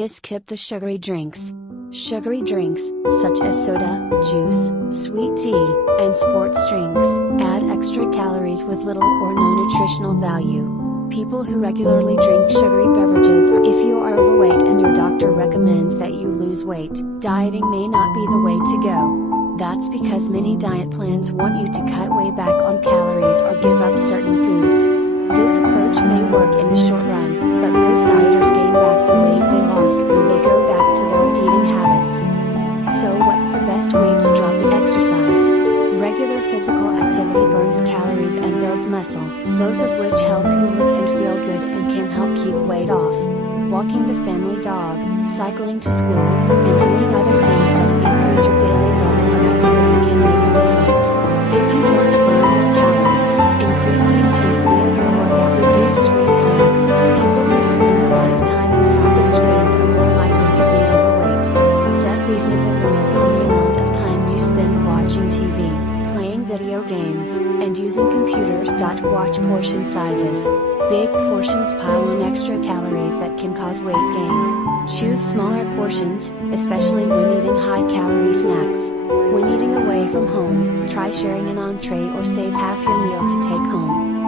is skip the sugary drinks. Sugary drinks, such as soda, juice, sweet tea, and sports drinks, add extra calories with little or no nutritional value. People who regularly drink sugary beverages, or if you are overweight and your doctor recommends that you lose weight, dieting may not be the way to go. That's because many diet plans want you to cut way back on calories or give up certain foods. This approach may work in the short run, but most dieters gain back the weight they lost when they go back to their old eating habits. So what's the best way to drop exercise? Regular physical activity burns calories and builds muscle, both of which help you look and feel good and can help keep weight off. Walking the family dog, cycling to school, and doing other things that increase your daily level of activity can make a difference. If you want to burn more calories, increase the intensity of your workout, reduce screen time. People who spend a lot of time in front of screens are more likely to be overweight. Set reasonable limits on the amount of time you spend watching TV, playing video games, and using computers. Watch portion sizes. Big portions pile on extra calories that can cause weight gain. Choose smaller portions, especially when eating high-calorie snacks. When eating away from home, try sharing an entree or save half your meal to take home.